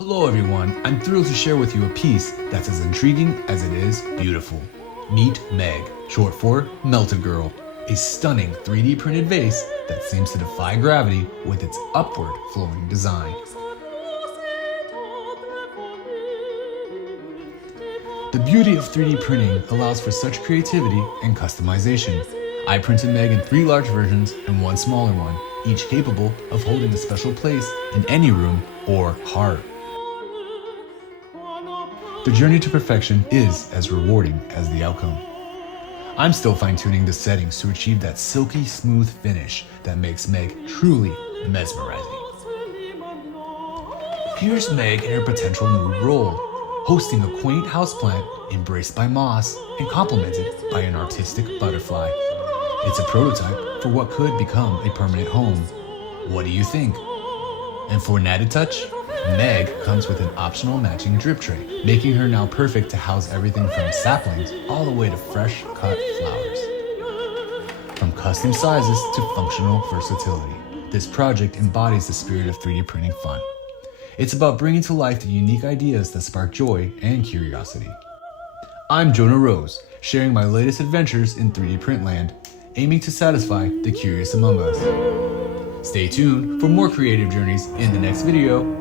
Hello everyone, I'm thrilled to share with you a piece that's as intriguing as it is beautiful. Meet Meg, short for Melted Girl, a stunning 3D printed vase that seems to defy gravity with its upward flowing design. The beauty of 3D printing allows for such creativity and customization. I printed Meg in 3 large versions and 1 smaller one, each capable of holding a special place in any room or heart. The journey to perfection is as rewarding as the outcome. I'm still fine-tuning the settings to achieve that silky smooth finish that makes Meg truly mesmerizing. Here's Meg in her potential new role, hosting a quaint houseplant embraced by moss and complemented by an artistic butterfly. It's a prototype for what could become a permanent home. What do you think? And for an added touch, Meg comes with an optional matching drip tray, making her now perfect to house everything from saplings all the way to fresh cut flowers. From custom sizes to functional versatility, this project embodies the spirit of 3D printing fun. It's about bringing to life the unique ideas that spark joy and curiosity. I'm Jona Rose, sharing my latest adventures in 3D Printland, aiming to satisfy the curious among us. Stay tuned for more creative journeys in the next video.